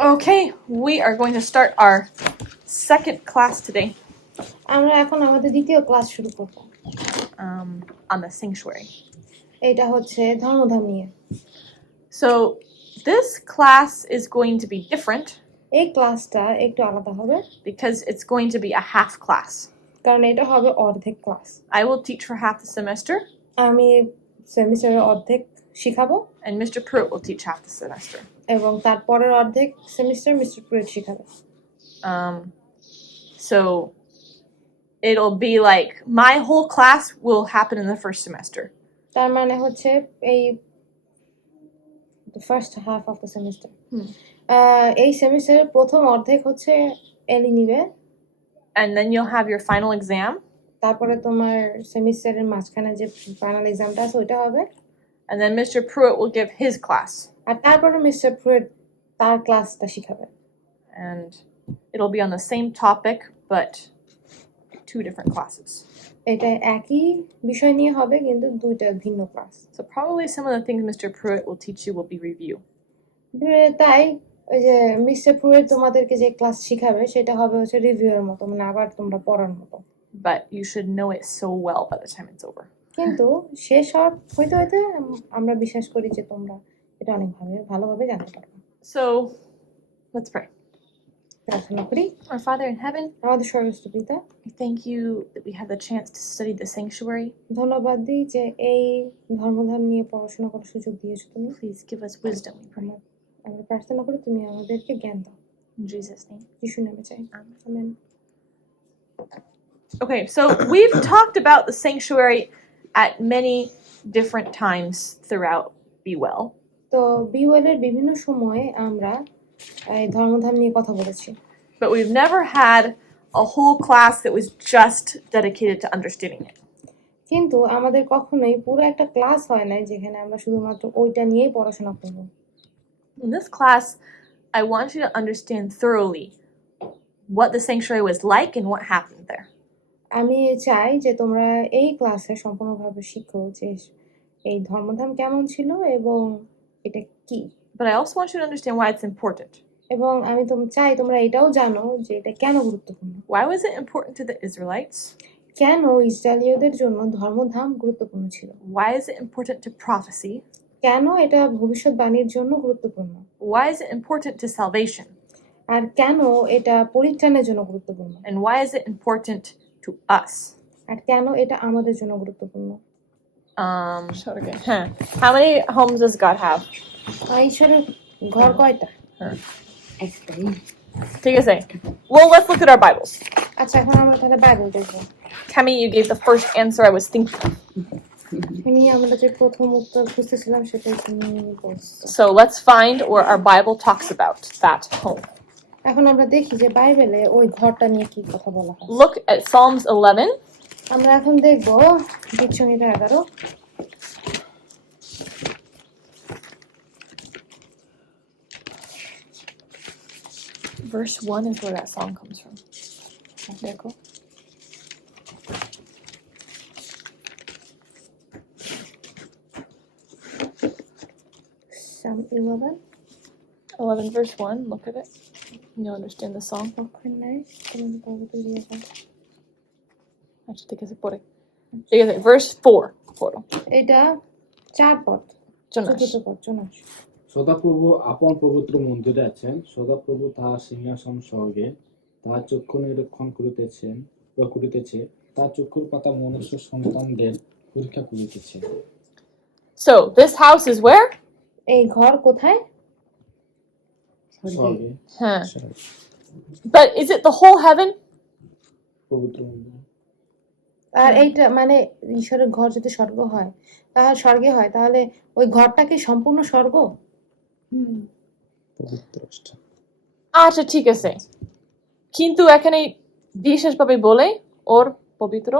Okay, we are going to start our second class today আমরা এখন আমাদের দ্বিতীয় ক্লাস শুরু করব। on the sanctuary. এটা হচ্ছে ধর্মধাম নিয়ে। So this class is going to be different এই ক্লাসটা একটু আলাদা হবে because it's going to be a half class. কারণ এটা হবে অর্ধেক class. I will teach for half the semester আমি সেমিস্টারের অর্ধেক শিখাবো and Mr. Pruitt will teach half the semester. এবং তারপরের অর্ধেক সেমিস্টার মিস্টার প্রুইট শিখাবে। So it'll be like my whole class will happen in the first semester. তার মানে হচ্ছে এই the first half of the semester. এই সেমিস্টারের প্রথম অর্ধেক হচ্ছে এলি নিবে And then you'll have your final exam. তারপরে তোমার সেমিস্টারের মাঝখানে যে ফাইনাল এক্সামটা আছে ওটা হবে। And then Mr. Pruitt will give his class. আর তারপরে মিস্টার প্রুইট তার ক্লাসটা শিখাবে। And it'll be on the same topic but two different classes. এটা একই বিষয় নিয়ে হবে কিন্তু দুইটা ভিন্ন class. So probably some of the things Mr. Pruitt will teach you will be review. তাই ওই যে মিস্টার প্রুইট তোমাদেরকে যে ক্লাস শিখাবে সেটা হবে হচ্ছে রিভিউয়ের মতো, মানে আবার তোমরা পড়ার মতো। But you should know it so well by the time it's over. কিন্তু শেষ হইতে হইতে আমরা বিশ্বাস করি যে তোমরা এটা অনেক ভালোভাবে জানতে পারবে। So let's pray. প্রার্থনা করি। Our Father in heaven, আমাদের স্বর্গস্থ পিতা, we thank you that we have the chance to study the sanctuary. ধন্যবাদ দিই যে এই ধর্মধাম নিয়ে পড়াশোনা করার সুযোগ দিয়েছো তুমি। Please give us wisdom, we pray. আমরা প্রার্থনা করি তুমি আমাদেরকে জ্ঞান দাও। In Jesus' name. যিশুর নামে চাই। Amen. Okay, so we've talked about the sanctuary at many different times throughout Be Well. তো বিওয়েলের বিভিন্ন সময়ে আমরা এই ধর্মধাম নিয়ে কথা বলেছি। But we've never had a whole class that was just dedicated to understanding it. কিন্তু আমাদের কখনোই পুরো একটা ক্লাস হয় না যেখানে আমরা শুধুমাত্র ওইটা নিয়েই পড়াশোনা করব। In this class, I want you to understand thoroughly what the sanctuary was like and what happened there. আমি চাই যে তোমরা এই ক্লাসে সম্পূর্ণভাবে শিখো যে এই ধর্মধাম কেমন ছিল এবং এটা কি। But I also want you to understand why it's important. এবং আমি চাই তোমরা এটাও জানো যে এটা কেন গুরুত্বপূর্ণ। Why was it important to the Israelites? কেন ইসরায়েলীয়দের জন্য ধর্মধাম গুরুত্বপূর্ণ ছিল? Why is it important to prophecy? কেন এটা ভবিষ্যৎবাণীর জন্য গুরুত্বপূর্ণ? Why is it important to salvation? আর কেন এটা পরিত্রাণের জন্য গুরুত্বপূর্ণ? And why is it important to us? আর কেন এটা আমাদের জন্য গুরুত্বপূর্ণ? Show it again. How many homes does God have? ঈশ্বরের ঘর কয়টা? একটাই। ঠিক আছে. Well, let's look at our Bibles. আচ্ছা, এখন আমরা তাহলে বাইবেল দেখব। Tammy, you gave the first answer I was thinking of. আমি আমরা যে প্রথম উত্তর খুঁজতেছিলাম সেটাই তুমি বলছো। So let's find where our Bible talks about that home. এখন আমরা দেখি যে বাইবেলে ওই ঘরটা নিয়ে কি কথা বলা হয়। Look at Psalms 11. আমরা এখন দেখব গীতসংহিতা 11। Verse 1 is where that song comes from. দেখো। Psalm 11 verse 1, look at it. You'll understand the song. ওখানে তোমাদের পরবর্তী দিয়ে দাও। আচ্ছা ঠিক আছে পড়ে। ঠিক আছে verse 4 পড়ো। এটা 4 পদ। জোনাস। চতুর্থ পদ জোনাস। সদাপ্রভু আপন পবিত্র মন্দিরে আছেন, সদাপ্রভু তাহার সিংহাসন স্বর্গে, তাহার চক্ষু নিরীক্ষণ করিতেছে, তার চক্ষুর পাতা মনুষ্য সন্তানদের পরীক্ষা করিতেছে। So this house is where? এই ঘর কোথায়? স্বর্গে। হ্যাঁ। But is it the whole heaven? পবিত্র মন্দির। আর এইটা মানে ঈশ্বরের ঘর যদি স্বর্গ হয়, তাহলে স্বর্গে হয়, তাহলে ওই ঘরটা কি সম্পূর্ণ স্বর্গ? পবিত্র স্থান। আচ্ছা ঠিক আছে। কিন্তু এখানে বিশেষভাবে বলে ওর পবিত্র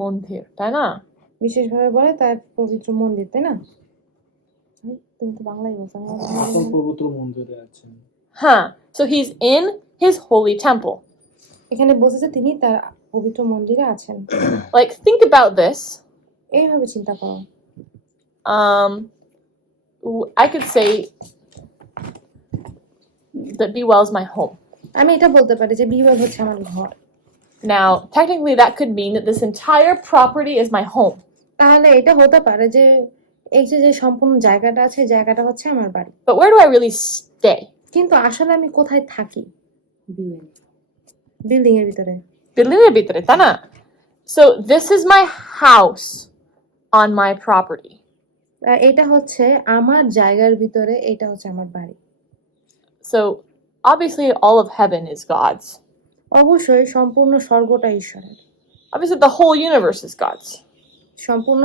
মন্দির, তাই না? বিশেষভাবে বলে তার পবিত্র মন্দির, তাই না? তুমি তো বাংলাই বলছো। আপন পবিত্র মন্দিরে আছেন। হ্যাঁ, so he's in his holy temple. এখানে বলছে তিনি তার পবিত্র মন্দিরে আছেন। Like think about this. এইভাবে চিন্তা করো। I could say that be well is my home. আমি এটা বলতে পারি যে বিওয়েল হচ্ছে আমার ঘর। Now, technically, that could mean that this entire property is my home. তাহলে এটা হতে পারে যে এই যে সম্পূর্ণ জায়গাটা আছে, জায়গাটা হচ্ছে আমার বাড়ি। But where do I really stay? কিন্তু আসলে আমি কোথায় থাকি? বিল্ডিং এর ভিতরে। Building এর ভিতরে, তাই না? So this is my house on my property. এটা হচ্ছে আমার জায়গার ভিতরে, এটা হচ্ছে আমার বাড়ি। So obviously, all of heaven is God's. অবশ্যই সম্পূর্ণ স্বর্গটা ঈশ্বরের। Obviously, the whole universe is God's. সম্পূর্ণ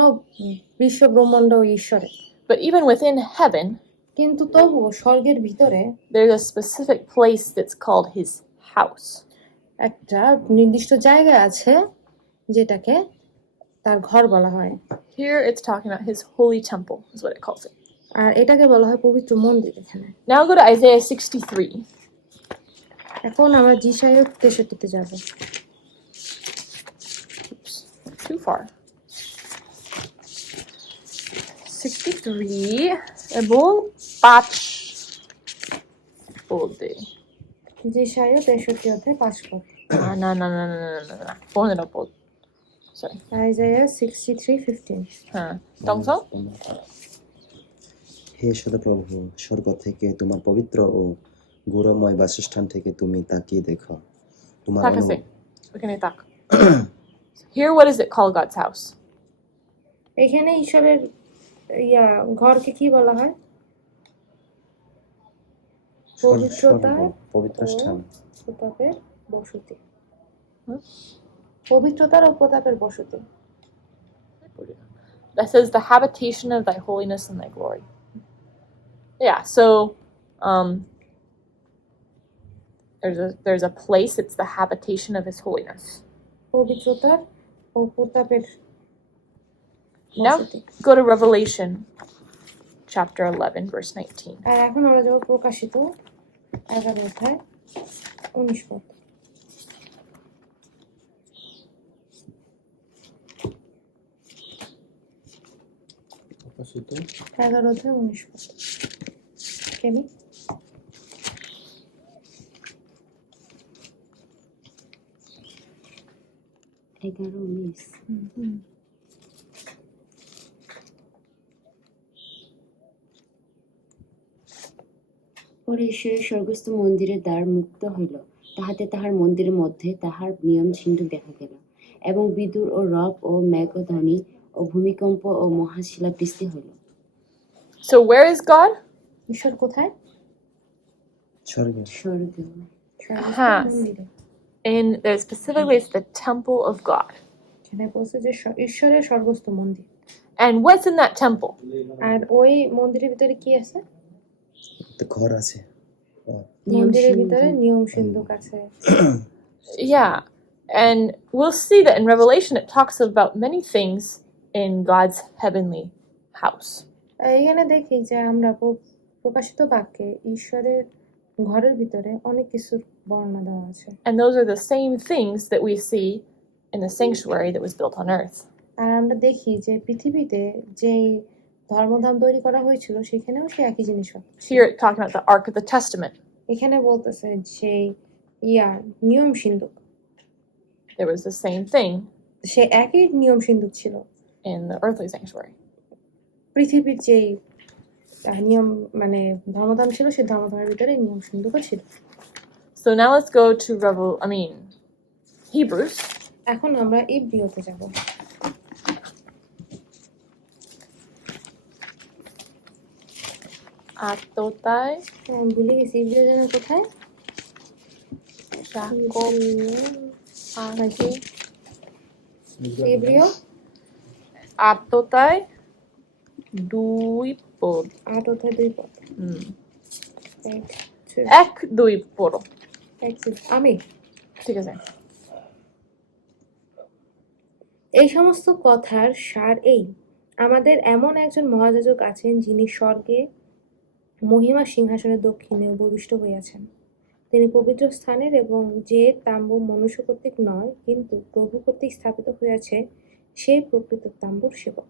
বিশ্ব ব্রহ্মাণ্ড ঈশ্বরের। But even within heaven, কিন্তু তবুও স্বর্গের ভিতরে there's a specific place that's called His house. একটা নির্দিষ্ট জায়গা আছে যেটাকে তার ঘর বলা হয়। Here it's talking about His holy temple, is what it calls it. আর এটাকে বলা হয় পবিত্র মন্দির এখানে। Now go to Isaiah 63. এখন আমরা যিশায়া 63-তে যাব। Oops, too far. 63 এবং 5 বলতে যিশায়া 63-5 না 15 বল sorry আইজায়া 63:15 হ্যাঁ তংস হে সদাপ্রভু, স্বর্গ থেকে তোমার পবিত্র ও গৌরবময় বাসস্থান থেকে তুমি তাকিয়ে দেখো। তোমার tak kasi ওখানে তাক here what is it called God's house? এখানে ঈশ্বরের ঘরকে কি বলা হয়? পবিত্রতার পবিত্র স্থান, প্রতাপের বসতি। পবিত্রতার ও প্রতাপের বসতি। That says the habitation of thy holiness and thy glory. Yeah, so there's a place, it's the habitation of his holiness. পবিত্রতার ও প্রতাপের Now বসতি। go to Revelation chapter 11 verse 19. আর এখন আমরা যাব প্রকাশিত 11 অধ্যায় 19 পদ। প্রকাশিত 11 অধ্যায় 19 পদ। কেমি? পরে ঈশ্বরের স্বর্গস্থ মন্দিরের দ্বার মুক্ত হইল, তাহাতে তাহার মন্দিরের মধ্যে তাহার নিয়ম সিন্ধুক দেখা গেল, এবং বিদুর ও রব ও মেঘধ্বনি ও ভূমিকম্প ও মহাশিলাবৃষ্টি হইল। So where is God? ঈশ্বর কোথায়? স্বর্গে। স্বর্গ হ্যাঁ। মন্দিরে। And there's specifically it's the temple of God. এখানে বলছে যে ঈশ্বরের স্বর্গস্থ মন্দির। And what's in that temple? আর ওই মন্দিরের ভিতরে কি আছে? তো ঘর আছে। মন্দিরের ভিতরে নিয়ম সিন্ধুক আছে। Yeah. And we'll see that in Revelation it talks about many things in God's heavenly house. এখানে দেখি যে আমরা প্রকাশিত বাক্যে ঈশ্বরের ঘরের ভিতরে অনেক কিছুর বর্ণনা দেওয়া আছে। And those are the same things that we see in the sanctuary that was built on earth. আর আমরা দেখি যে পৃথিবীতে যে ধর্মধাম তৈরি করা হয়েছিল সেখানেও সেই একই জিনিস হয়। Here it's talking about the Ark of the Testament. এখানে বলতেছে সেই নিয়ম সিন্ধুক, There was the same thing সে একই নিয়ম সিন্ধুক ছিল। in the earthly sanctuary. পৃথিবীর যেই নিয়ম মানে ধর্মধাম ছিল সেই ধর্মধামের ভিতরে নিয়ম সিন্ধুকও ছিল। So now let's go to Hebrews. এখন আমরা ইব্রিয়তে যাব। Atotai, আমি ভুলে গেছি ইব্রিয় যেন কোথায়? নাকি ইব্রিয় Atotai, 2 পদ। 8 অধ্যায় 2 পদ। এক 2 পড়ো। আমি ঠিক আছে। এই সমস্ত কথার সার এই, আমাদের এমন একজন মহাযাজক আছেন যিনি স্বর্গে মহিমা সিংহাসনের দক্ষিণে উপবিষ্ট হইয়াছেন। তিনি পবিত্র স্থানের এবং যে তাম্বু মনুষ্য কর্তৃক নয় কিন্তু প্রভু কর্তৃক স্থাপিত হইয়াছে সেই প্রকৃত তাম্বুর সেবক।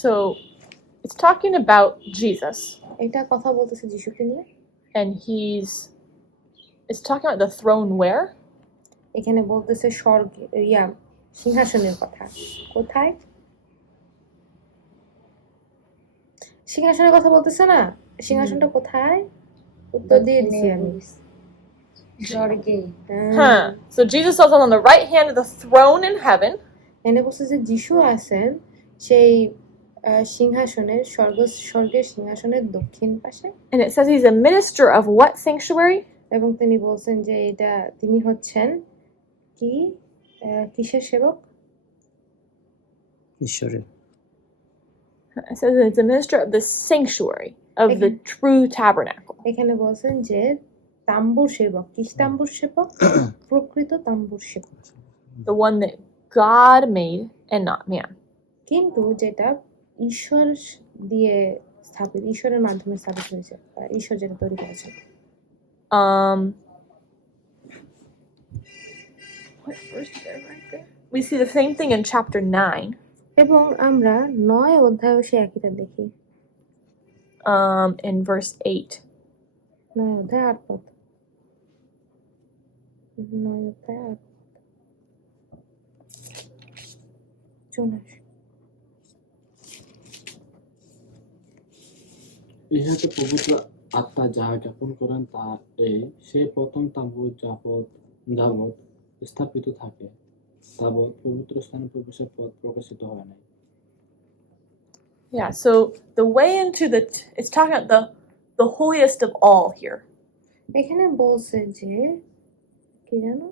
So it's talking about Jesus. এটা কথা বলতেছে যিশুকে নিয়ে। and it's talking about the throne where? এখানে বলতেছে স্বর্গ সিংহাসনের কথা। কোথায়? সিংহাসনের কথা বলতেছে না? সিংহাসনটা কোথায়? উত্তর দিয়ে দিছি আমি। স্বর্গে। Huh. So Jesus was on the right hand of the throne in heaven. এনে বলছে যে যিশু আছেন সেই সিংহাসনের স্বর্গের সিংহাসনের দক্ষিণ পাশে, And it says he's a minister of what sanctuary? এবং তিনি বলছেন যে তিনি হচ্ছেন কি কিসের সেবক? ঈশ্বরের। It says it's a minister of the sanctuary of the true tabernacle. এখানে বলছেন যে তাম্বুর সেবক। কি তাম্বুর সেবক? প্রকৃত তাম্বুর সেবক। The one that God made and not man. কিন্তু যেটা ঈশ্বর দিয়ে স্থাপিত, ঈশ্বরের মাধ্যমে স্থাপিত হয়েছে, ঈশ্বর যেটা তৈরি করেছেন। What verse did I write there? We see the same thing in chapter 9. এবং আমরা 9 অধ্যায়ও সে একইটা দেখি। In verse 8. 9 অধ্যায় 8 পদ। 9 অধ্যায় 8 জোনাস। ইহাতে পবিত্র আত্মা যাহা জ্ঞাপন করেন তা এই, সে প্রথম তাম্বু যাবৎ স্থাপিত থাকে তাবৎ পবিত্র স্থানে প্রবেশের পথ প্রকাশিত হয় নাই। Yeah, so the way into it's talking about the holiest of all here. এখানে বলছে যে কি জানো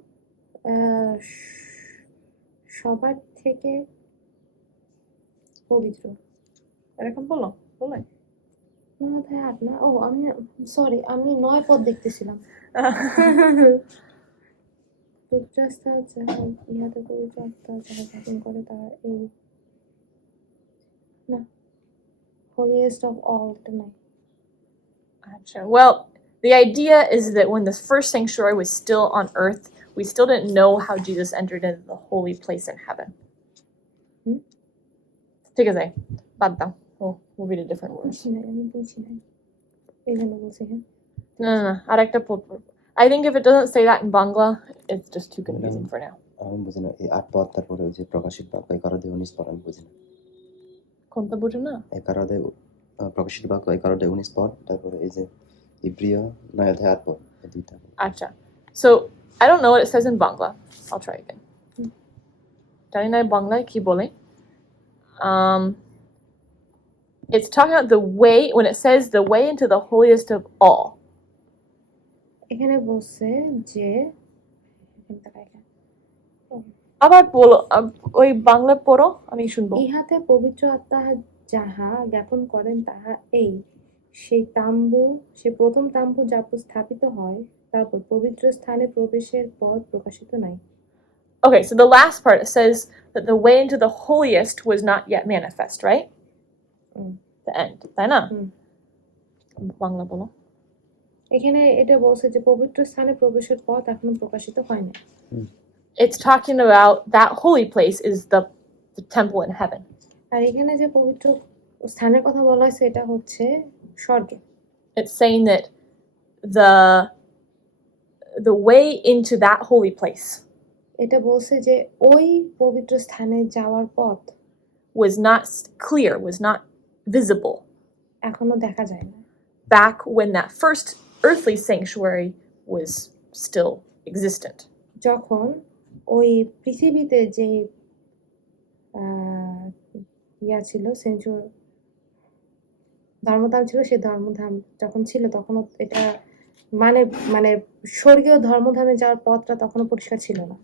সবার থেকে পবিত্র, এরকম বলো? 9 অধ্যায় 8 না? ও আমি সরি, আমি 9 পদ দেখতেছিলাম। ইহাতে পবিত্র আত্মা যাহা জ্ঞাপন করে তাহা এই না, holiest of all নাই। Gotcha. Well, the idea is that when the first sanctuary was still on earth, we still didn't know how Jesus entered into the holy place in heaven. Take a say. We'll read a different verse. আমি বুঝি নাই, এই জন্য বলছি। No. I think if it doesn't say that in Bangla, it's just too confusing for now. আমি বুঝি না এই 8 পদ, তারপরে ওই যে প্রকাশিত বাক্য 11 19 পদ আমি বুঝি না। কোনটা বুঝো না? 11 প্রকাশিত বাক্য 11 19 পদ, তারপরে এই যে ইব্রিয় 9 অধ্যায় 8 পদ, এই দুইটা। Acha. So I don't know what it says in Bangla. I'll try again. জানি না বাংলায় কি বলে? It's talking about the way, when it says the way into the holiest of all. এখানে বলছে যে আবার বলো, ওই বাংলা পড়ো, আমি শুনবো। ইহাতে পবিত্র আত্মা যাহা জ্ঞাপন করেন তাহা এই, সেই তাম্বু, সে প্রথম তাম্বু যাবৎ স্থাপিত হয় তারপর পবিত্র স্থানে প্রবেশের পথ প্রকাশিত নাই। Okay, so the last part, it says that the way into the holiest was not yet manifest, right? The end, তাই না? বাংলা বলো। এখানে এটা বলছে যে পবিত্র স্থানে প্রবেশের পথ এখনো প্রকাশিত হয় না। It's talking about that holy place is the temple in heaven. আর এখানে যে পবিত্র স্থানের কথা বলা হয়েছে এটা হচ্ছে স্বর্গে। It's saying that the way into that holy place এটা বলছে যে ওই পবিত্র স্থানে যাওয়ার পথ was not clear, was not visible এখনো দেখা যায় না। back when that first earthly sanctuary was still existent. যখন ওই পৃথিবীতে যে ছিল ধর্মধাম ছিল, সেই ধর্মধাম যখন ছিল তখনও এটা মানে স্বর্গীয় ধর্মধামে যাওয়ার পথটা তখনও পরিষ্কার ছিল না।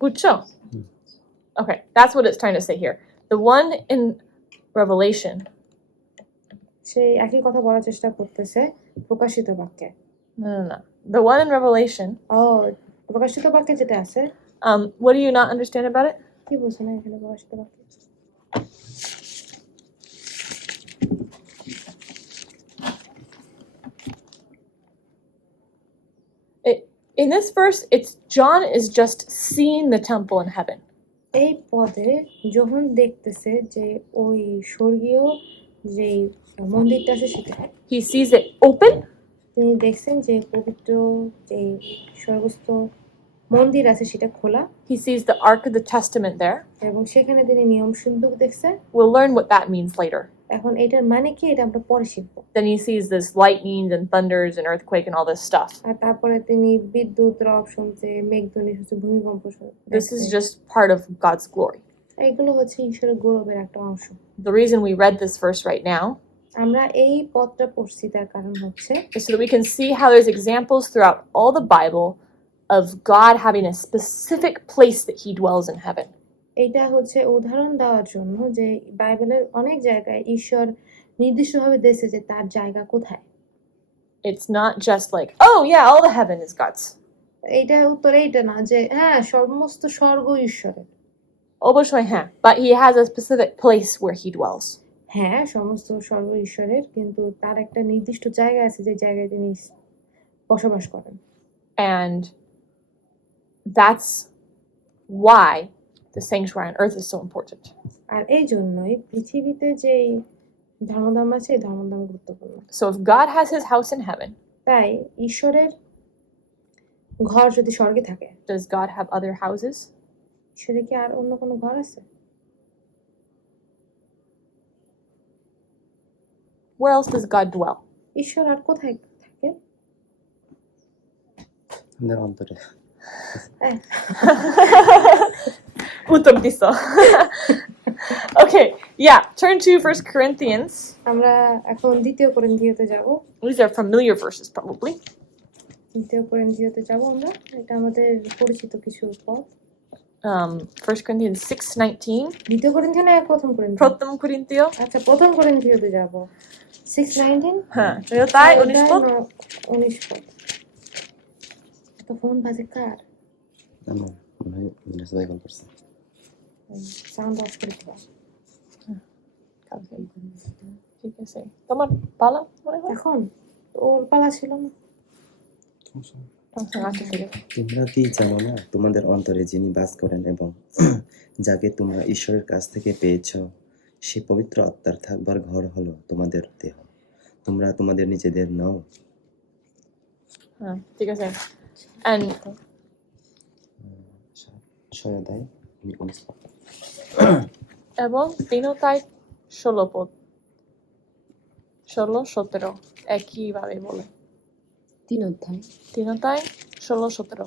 বুঝছো? Okay, that's what it's trying to say here. The one in Revelation, সেই একই কথা বলার চেষ্টা করতেছে প্রকাশিত বাক্যে। No. The one in Revelation, প্রকাশিত বাক্যে যেটা আছে, what do you not understand about it? কি বলছে না এখানে প্রকাশিত বাক্যে? In this verse, it's John is just seeing the temple in heaven. এই পদে যখন দেখতেছে যে ওই স্বর্গীয় যে মন্দিরটা আছে সেটা, He sees it open, তিনি দেখছেন যে পবিত্র যে স্বর্গস্থ মন্দির আছে সেটা খোলা, He sees the Ark of the Testament there. এবং সেখানে তিনি নিয়ম সিন্ধুক দেখছে। We'll learn what that means later. এখন এটার মানে কি এটা আমরা পরে শিখবো। Then he sees this lightnings and thunders and earthquake and all this stuff. আর তারপরে তিনি বিদ্যুৎ, রব শুনছে, মেঘধ্বনি শুনছে, ভূমিকম্প শুনছে। This is just part of God's glory. এগুলো হচ্ছে ঈশ্বরের গৌরবের একটা অংশ। The reason we read this verse right now আমরা এই পদটা পড়ছি তার কারণ হচ্ছে is so that we can see how there's examples throughout all the Bible of God having a specific place that he dwells in heaven. এইটা হচ্ছে উদাহরণ দেওয়ার জন্য যে বাইবেলের অনেক জায়গায় ঈশ্বর নির্দিষ্টভাবে দিয়েছে যে তার জায়গা কোথায়। It's not just like, oh yeah, all the heaven is God's. এইটা উত্তর এইটা না যে হ্যাঁ সমস্ত স্বর্গ ঈশ্বরের। অবশ্যই হ্যাঁ, but he has a specific place where he dwells. হ্যাঁ সমস্ত স্বর্গ ঈশ্বরের, কিন্তু তার একটা নির্দিষ্ট জায়গা আছে যে জায়গায় তিনি বসবাস করেন। And that's why the sanctuary on earth is so important. আর এই জন্যই পৃথিবীতে যে ধর্মধাম আছে এই ধর্মধাম গুরুত্বপূর্ণ। So if God has his house in heaven, তাই ঈশ্বরের ঘর যদি স্বর্গে থাকে, does God have other houses? ঈশ্বরের কি আর অন্য কোনো ঘর আছে? Where else does God dwell? ঈশ্বর আর কোথায় থাকে? আমাদের অন্তরে। Uttam dissa. Okay, yeah, turn to 1 Corinthians. আমরা এখন দ্বিতীয় করিন্থীয়তে যাব। These are familiar verses probably. দ্বিতীয় করিন্থীয়তে যাব আমরা। এটা আমাদের পরিচিত কিছু পদ। 1 Corinthians 6:19. দ্বিতীয় করিন্থীয় না প্রথম করিন্থীয়? প্রথম করিন্থীয়। আচ্ছা প্রথম করিন্থীয়তে যাব। 6:19 হ্যাঁ, তাই 19 পদ। 19 পদ। তো ফোন বাজে কার? আমার মনে হয় ইংরেজি ভাই কল করছে। সাউন্ড অফ করে দিবা। ঠিক আছে। তোমার পালা মনে হয়? এখন ওর পালা ছিল না। আচ্ছা, ঠিক আছে। তোমরা কি জানো না তোমাদের অন্তরে যিনি বাস করেন এবং যাকে তোমরা ঈশ্বরের কাছ থেকে পেয়েছ সে পবিত্র আত্মার থাকবার ঘর হলো তোমাদের দেহ, তোমরা তোমাদের নিজেদের নও। হ্যাঁ, ঠিক আছে। And সহায়তায় 19 পদ। এবং তিনতায় 16 পদ। 16, 17 একইভাবে বলে। 3 অধ্যায়। তিনতায় 16, 17।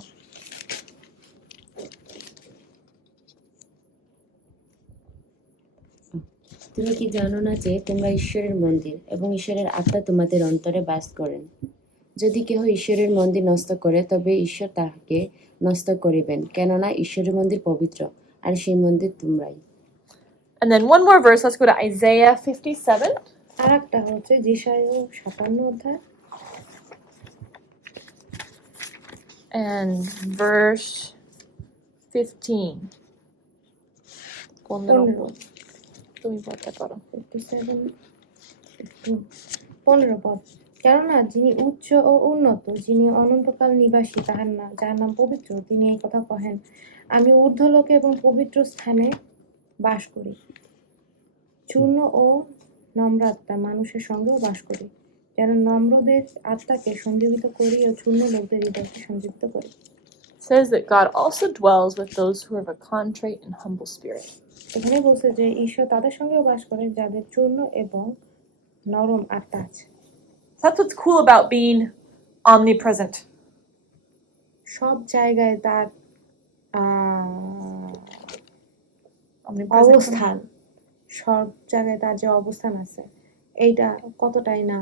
তুমি কি জানো না যে তোমরা ঈশ্বরের মন্দির এবং ঈশ্বরের আত্মা তোমাদের অন্তরে বাস করেন? যদি কেহ ঈশ্বরের মন্দির নষ্ট করে তবে ঈশ্বর তাহাকে নষ্ট করিবেন, কেননা ঈশ্বরের মন্দির পবিত্র আর সেই মন্দির তোমরাই। And then one more verse, let's go to Isaiah 57. আর একটা হচ্ছে যেশায়া 57 অধ্যায় And verse 15. 15 পদ। তুমি পড়তে পারো। 15 পদ। কেননা যিনি উচ্চ ও উন্নত, যিনি অনন্তকাল নিবাসী, যার নাম পবিত্র, তিনি এই কথা কহেন, আমি ঊর্ধ্বলোকে এবং পবিত্র স্থানে বাস করি, চূর্ণ ও নম্র আত্মা মানুষের সঙ্গেও বাস করি, যেন নম্রদের আত্মাকে সঞ্জীবিত করি ও চূর্ণ লোকদের হৃদয়কে সঞ্জীবিত করি। Says that God also dwells with those who have a contrite and humble spirit. এখানে বলছে যে ঈশ্বর তাদের সঙ্গেও বাস করেন যাদের চূর্ণ এবং নরম আত্মা আছে। That's what's cool about being omnipresent. সব জায়গায় তার Omnipresent. অবস্থান, সব জায়গায় তার যে অবস্থান আছে এইটা কতটাই না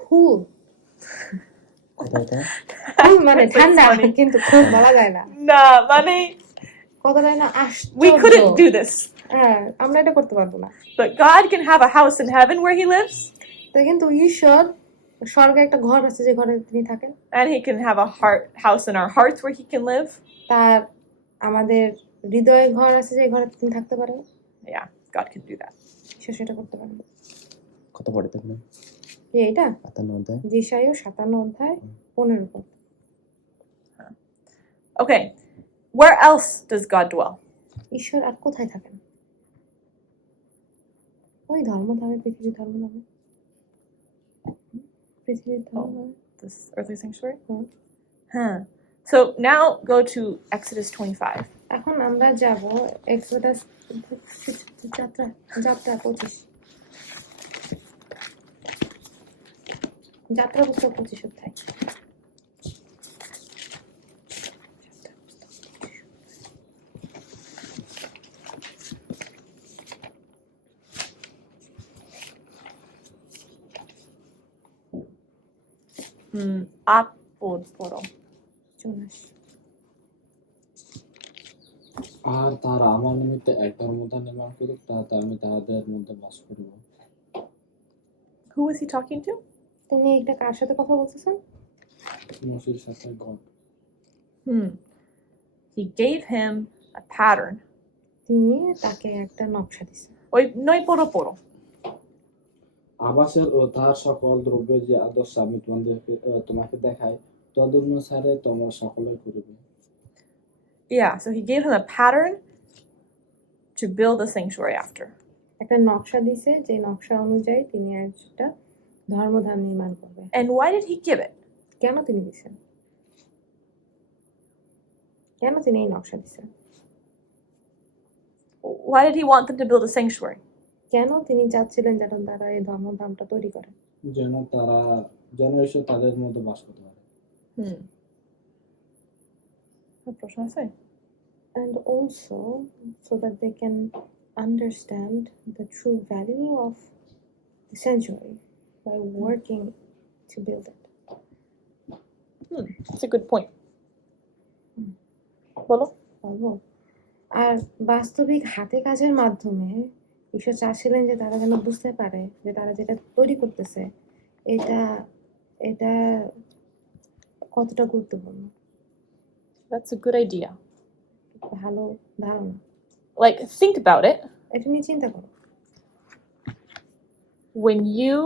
খুব মানে ঠান্ডা, কিন্তু খুব বলা যায় না, Nah, মানে কতটাই না we couldn't do আশ্চর্য। this. হ্যাঁ আমরা এটা করতে পারবো না। But God can have a house in heaven where he lives, তো কিন্তু ঈশ্বর স্বর্গে একটা ঘর আছে যে ঘরে তিনি থাকেন, and he can have a house in our hearts where he can live. তার আমাদের হৃদয়ে ঘর আছে যে ঘরে তিনি থাকতে পারেন। Yeah, God can do that. ঈশ্বর সেটা করতে পারেন। কত পড়ে তোমরা? যে এটা 57 অধ্যায়। যেশায়া 57 অধ্যায় 15 পদ। Okay, where else does God dwell? ঈশ্বর আর কোথায় থাকেন? ওই ধর্মধামে, পৃথিবীর ধর্মধামে, পৃথিবীর ধর্মধামে। this earthly sanctuary? Hmm. Huh. So now go to Exodus 25. এখন আমরা যাব এক্সোডাস যাত্রা যাত্রা 25 যাত্রা পুস্তক 25 অধ্যায়। পড়ো। জোনাস। আর তারা আমার নিমিত্তে এক ধর্মদান নির্মাণ করুক, তাহাতে আমি তাহাদের মধ্যে বাস করিব। Who was he talking to? তিনি এটা কার সাথে কথা বলতেছেন? মসির সাথে god. He gave him a pattern. তিনি তাকে একটা নকশা দিয়েছেন। ওই নয় পড়ো। আবাসের ও তাহার সকল দ্রব্যের যে আদর্শ আমি তোমাকে দেখাই, তদনুসারে তোমরা সকলে করিবে। Yeah, so he gave him a pattern to build a sanctuary after. একটা নকশা দিয়েছে, যে নকশা অনুযায়ী তিনি একটা ধর্মধাম নির্মাণ করবে। And why did he give it? কেন তিনি দিয়েছেন? কেন তিনি এই নকশা দিয়েছেন? Why did he want them to build a sanctuary? কেন তিনি চাচ্ছিলেন যেন তারা এই ধর্মধামটা তৈরি করে? যেন ঈশ্বর তাদের মধ্যে বাস করতে পারে। প্রশ্ন আছে? And also so that they can understand the true value of the sanctuary by working to build it. That's a good point. বলো। বলবো। আর বাস্তবিক হাতে কাজের মাধ্যমে ঈশ্বর চাচ্ছিলেন যে তারা যেন বুঝতে পারে যে তারা যেটা তৈরি করতেছে এটা কতটা গুরুত্বপূর্ণ। That's a good idea. ভালো ধারণা। Like, think about it. এটা নিয়ে চিন্তা করো। When you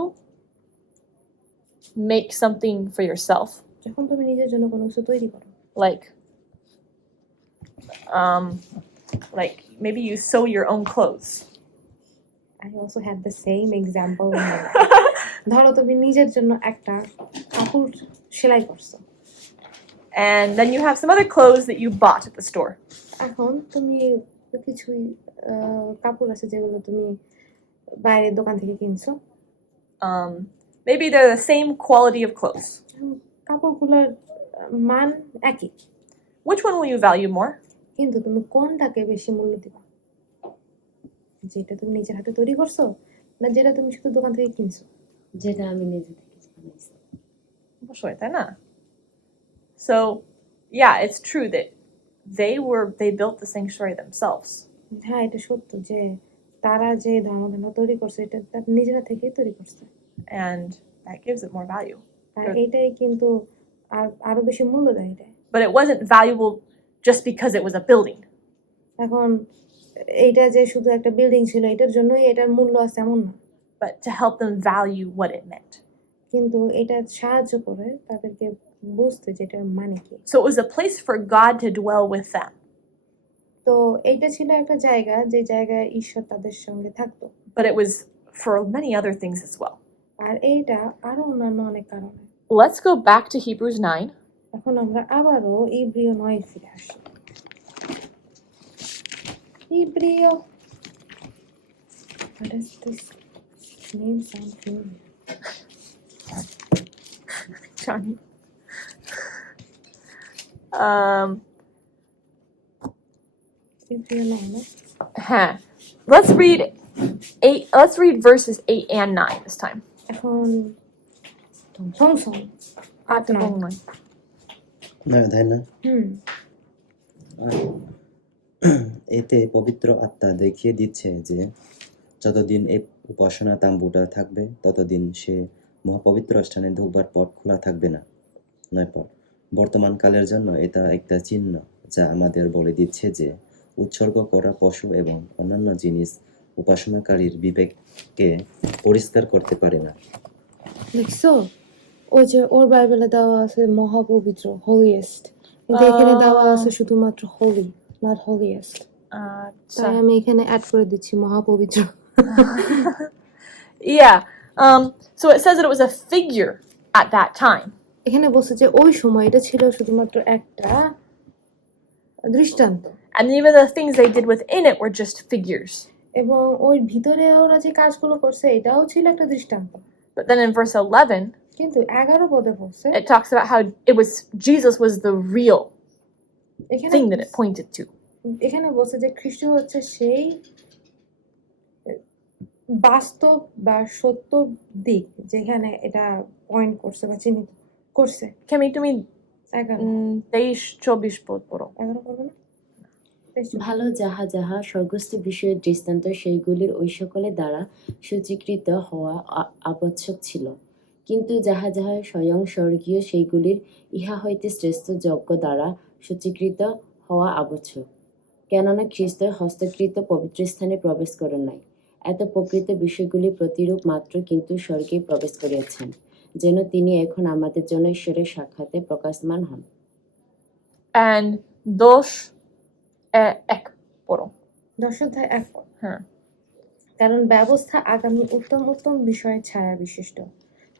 make something for yourself, যখন তুমি নিজের জন্য কোনো কিছু তৈরি করো, like maybe you sew your own clothes. I also had the same example in my life. ধরো তুমি নিজের জন্য একটা কাপড় সেলাই করছো, And then you have some other clothes that you bought at the store. এখন তুমি কিছু কাপড় আছে যেগুলো তুমি বাইরের দোকান থেকে কিনছো। Maybe they're the same quality of clothes. কাপড়গুলোর মান একই, Which one will you value more? কিন্তু তুমি কোনটাকে বেশি মূল্য দিবা? যেটা তুমি নিজের হাতে তৈরি করছো না যেটা তুমি শুধু দোকান থেকে কিনছো? যেটা আমি নিজে থেকে বানাইছি। অবশ্যই, তাই না? So, yeah, it's true that they built the sanctuary themselves. হ্যাঁ, এটা সত্য যে তারা যে ধর্মধামটা তৈরি করছে এটা তার নিজেরা থেকেই তৈরি করছে, And that gives it more value. আর এটাই কিন্তু আরো বেশি মূল্য দেয় এটা। But it wasn't valuable just because it was a building. এখন এইটা যে শুধু একটা বিল্ডিং ছিল এটার জন্যই এটার মূল্য আছে এমন না, But to help them value what it meant. কিন্তু এটা সাহায্য করে তাদেরকে বুঝতে যে এটার মানে কি। So it was a place for God to dwell with them. তো এইটা ছিল একটা জায়গা যে জায়গায় ঈশ্বর তাদের সঙ্গে থাকতো। But it was for many other things as well. আর এইটা আরো অন্যান্য অনেক কারণে। Let's go back to Hebrews 9. এখন আমরা আবারও ইব্রিয় 9 ফিরে আসি। ইব্রিয়, what does this name sound familiar? Johnny. ইব্রিয় 9 না? Let's read verses 8 and 9 this time. এখন সংসং 8-9। তাই না? হুম। এতে পবিত্র আত্মা দেখিয়ে দিচ্ছে যে যতদিন এই উপাসনা তাম্বুটা থাকবে ততদিন সে মহাপবিত্র স্থানে ঢুকবার পথ খোলা থাকবে না। 9 পদ। বর্তমান কালের জন্য এটা একটা চিহ্ন যা আমাদের বলে দিচ্ছে যে উৎসর্গ করা পশু এবং অন্যান্য জিনিস উপাসনাকারীর বিবেককে পরিষ্কার করতে পারে না। দেখছো, ওই যে ওর বাইবেলে দেওয়া আছে মহাপবিত্র, holiest, কিন্তু এখানে দেওয়া আছে শুধুমাত্র holy, not holiest। তাই আমি এখানে অ্যাড করে দিচ্ছি মহাপবিত্র। Yeah. So it says that it was a figure at that time. এখানে বলছে যে ওই সময় এটা ছিল শুধুমাত্র একটা দৃষ্টান্ত, And even the things they did within it were just figures. এবং ওই ভিতরে ওরা যে কাজগুলো করছে এটাও ছিল একটা দৃষ্টান্ত। But then in verse 11, কিন্তু 11 পদে বলছে it talks about how Jesus was the real এখানে thing that it pointed to. এখানে বলছে যে খ্রিস্ট হচ্ছে সেই বাস্তব বা সত্য দিক যেখানে এটা পয়েন্ট করছে বা চিহ্নিত করছে। Kemi, তুমি 11 23-24 পদ পড়ো। 11 করবে না? 23 ভালো যাহা যাহা স্বর্গস্থ বিষয়ের দৃষ্টান্ত সেইগুলির ওই সকলের দ্বারা সূচীকৃত হওয়া আবশ্যক ছিল, কিন্তু যাহা যাহা স্বয়ং স্বর্গীয় সেইগুলির ইহা হইতে শ্রেষ্ঠ যজ্ঞ দ্বারা সূচীকৃত হওয়া আবশ্যক। কেননা খ্রিস্ট হস্তকৃত পবিত্র স্থানে প্রবেশ করেন নাই, এত প্রকৃত বিষয়গুলি প্রতিরূপ মাত্র, কিন্তু স্বর্গে প্রবেশ করিয়াছেন, যেন তিনি এখন আমাদের জন্য ঈশ্বরের সাক্ষাতে প্রকাশমান হন। And 2-1 পড়ো। 10 অধ্যায় 1 পদ। হ্যাঁ। কারণ ব্যবস্থা আগামী উত্তম উত্তম বিষয়ের ছায়া বিশিষ্ট,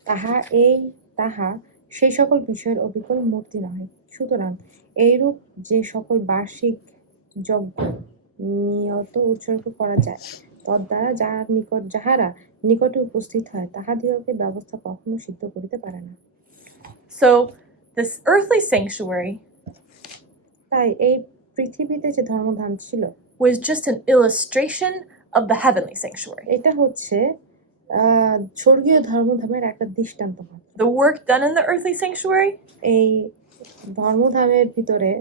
তাহা সেই সকল বিষয়ের অবিকল মূর্তি নহে। সুতরাং এইরূপ যে সকল বার্ষিক যজ্ঞ নিয়ত উৎসর্গ করা যায়, তদ্বারা যাহারা নিকটে উপস্থিত হয় তাহাদিগকে ব্যবস্থা কখনো সিদ্ধ করিতে পারে না। So this earthly sanctuary তাই এই পৃথিবীতে যে ধর্মধাম ছিল was just an illustration of the heavenly sanctuary. এটা হচ্ছে স্বর্গীয় ধর্মধামের একটা দৃষ্টান্ত মাত্র। The work done in the earthly sanctuary এই ধর্মধামের ভিতরে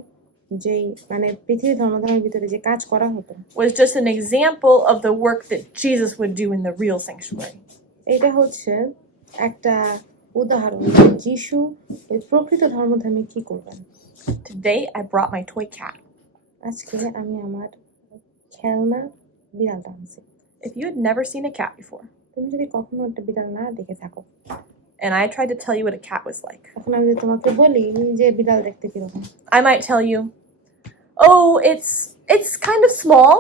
যেই মানে পৃথিবীর ধর্মধামের ভিতরে যে কাজ করা হতো was just an example of the work that Jesus would do in the real sanctuary. এটা হচ্ছে একটা উদাহরণ যিশু ওই প্রকৃত ধর্মধামে কি করবেন। Today I brought my toy cat. আজকে আমি আমার খেলনা বিড়ালটা আনছি। If you had never seen a cat before, তুমি যদি কখনো একটা বিড়াল না দেখে থাকো, and I tried to tell you what a cat was like, তখন আমি যদি তোমাকে বলি যে বিড়াল দেখতে কিরকম, I might tell you, oh, it's kind of small.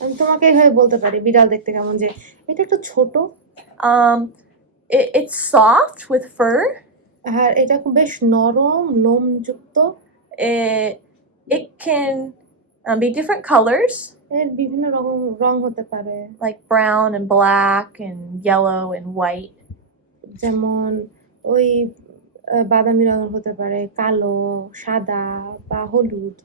আমি তোমাকে এইভাবে বলতে পারি বিড়াল দেখতে কেমন, যে এটা একটু ছোট, It's soft with fur. আর এটা খুব বেশ নরম লোমযুক্ত, It can be different colors, এর বিভিন্ন রং হতে পারে, like brown and black and yellow and white. যেমন ওই বাদামি রঙের হতে পারে, কালো, সাদা বা হলুদ।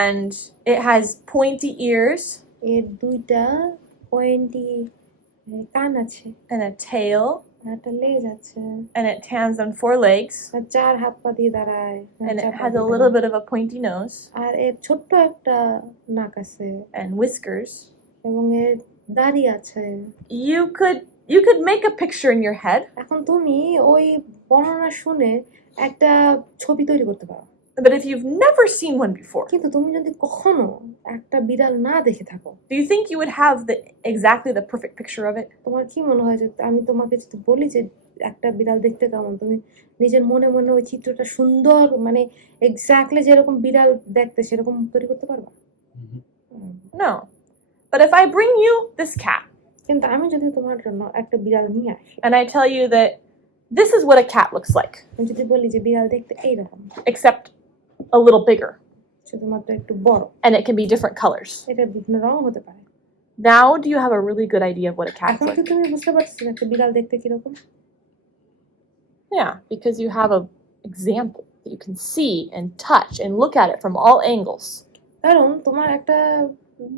And it has pointy ears এর দুইটা পয়েন্টি কান আছে, and a tail, আর একটা লেজ আছে, and it stands on 4 legs, আর 4 হাত পা দিয়ে দাঁড়ায়, and চার it পা has দিয়ে a little দাঁড়ায়। bit of a pointy nose আর এর ছোট্ট একটা নাক আছে and whiskers. এবং এর দাড়ি আছে। You could make a picture in your head, এখন তুমি ওই বর্ণনা শুনে একটা ছবি তৈরি করতে পারো, but if you've never seen one before, কিন্তু তুমি যদি কখনো একটা বিড়াল না দেখে থাকো, do you think you would have exactly the perfect picture of it? তোমার কি মনে হয় যে আমি তোমাকে যদি বলি যে একটা বিড়াল দেখতে কেমন, তুমি নিজের মনে মনে ওই চিত্রটা সুন্দর মানে এক্স্যাক্টলি যেরকম বিড়াল দেখতে সেরকম তৈরি করতে পারবা? No. But if I bring you this cat কিন্তু আমি যদি তোমার জন্য একটা বিড়াল নিয়ে আসি, and I tell you that this is what a cat looks like, আমি যদি বলি যে বিড়াল দেখতে এইরকম, except a little bigger, শুধুমাত্র একটু বড়, and it can be different colors. এটা বিভিন্ন রং হতে পারে, Now do you have a really good idea of what a cat এখন looks কি like? তুমি বুঝতে পারছো যে একটা বিড়াল দেখতে কিরকম? Yeah, because you have an example that you can see and touch and look at it from all angles. কারণ তোমার একটা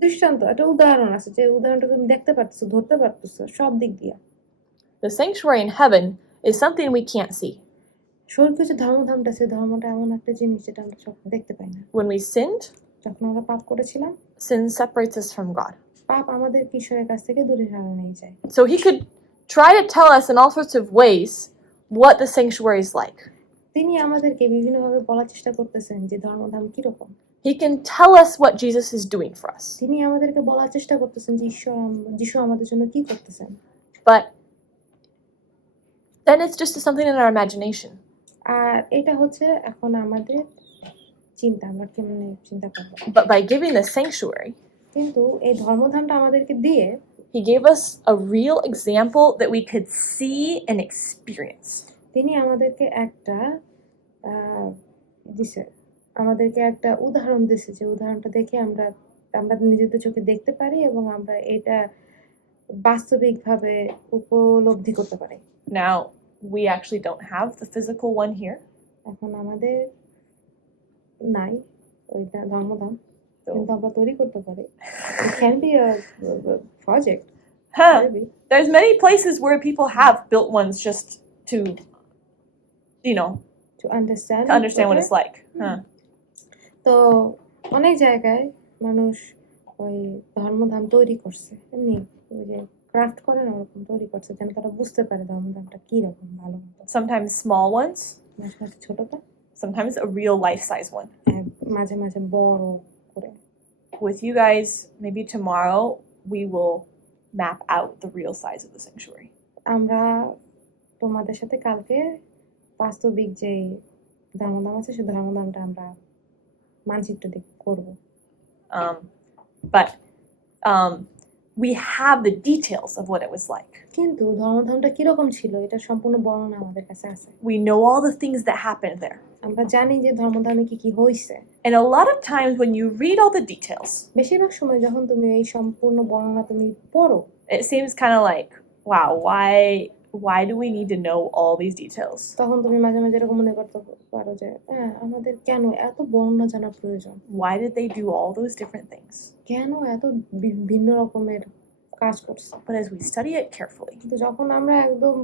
দৃষ্টান্ত, একটা উদাহরণ আছে, যে উদাহরণটা তুমি দেখতে পারতেছো, ধরতে পারতেছো সব দিক দিয়ে। The sanctuary in heaven is something we can't see. স্বর্গীয় যে ধর্মধামটা, সে ধর্মটা এমন একটা জিনিস যেটা আমরা সব দেখতে পাই না। When we sinned, যখন আমরা পাপ করেছিলাম, sin separates us from God. পাপ আমাদের ঈশ্বরের কাছ থেকে দূরে সরানো নিয়ে যায়। So he could try to tell us in all sorts of ways what the sanctuary is like. তিনি আমাদেরকে বিভিন্নভাবে বলার চেষ্টা করতেছেন যে ধর্মধাম কিরকম। He can tell us what Jesus is doing for us. তিনি আমাদেরকে বলার চেষ্টা করতেছেন যে যিশু আমাদের জন্য কি করতেছেন। But then it's just something in our imagination. আর এটা হচ্ছে এখন আমাদের চিন্তা, আমরা কেমনে চিন্তা করব। But by giving the sanctuary, কিন্তু এই ধর্মধামটা আমাদেরকে দিয়ে he gave us a real example that we could see and experience. তিনি আমাদেরকে একটা দিছে, আমাদেরকে একটা উদাহরণ দিছে, যে উদাহরণটা দেখে আমরা আমরা নিজেদের চোখে দেখতে পারি এবং আমরা এটা বাস্তবিকভাবে উপলব্ধি করতে পারি। Now, we actually don't have the physical one here. এখন আমাদের নাই ওইটা ধর্মধাম, So, কিন্তু আমরা তৈরি করতে পারি। It can be a project, huh, maybe. there's many places where people have built ones just to, To understand what better. it's like. Huh. তো অনেক জায়গায় মানুষ ওই ধর্মধাম তৈরি করছে, এমনি ওই যে ক্রাফট করে না, ওরকম তৈরি করছে যেন তারা বুঝতে পারে ধর্মধামটা কি রকম ভালো মতো। Sometimes small ones, মাঝে মাঝে ছোটটা, sometimes a real life-size one. মাঝে মাঝে বড় করে। With you guys, maybe tomorrow we will map out the real size of the sanctuary. আমরা তোমাদের সাথে কালকে বাস্তবিক যে ধর্মধাম আছে সে ধর্মধামটা আমরা মানচিত্র করবো। But we have the details of what it was like. কিন্তু ধর্মধামটা কিরকম ছিল এটা সম্পূর্ণ বর্ণনা আমাদের কাছে আছে। We know all the things that happened there. আমরা জানি যে ধর্মধামে কি কি হয়েছে। And a lot of times when you read all the details, বেশিরভাগ সময় যখন তুমি এই সম্পূর্ণ বর্ণনা তুমি পড়ো, it seems kind of like, wow, why do we need to know all these details? তখন তুমি মাঝে মাঝে এরকম মনে করতে পারো যে হ্যাঁ, আমাদের কেন এত বর্ণনা জানার প্রয়োজন, Why did they do all those different things? কেন এত ভিন্ন রকমের কাজ করছে। But as we study it carefully, কিন্তু যখন আমরা একদম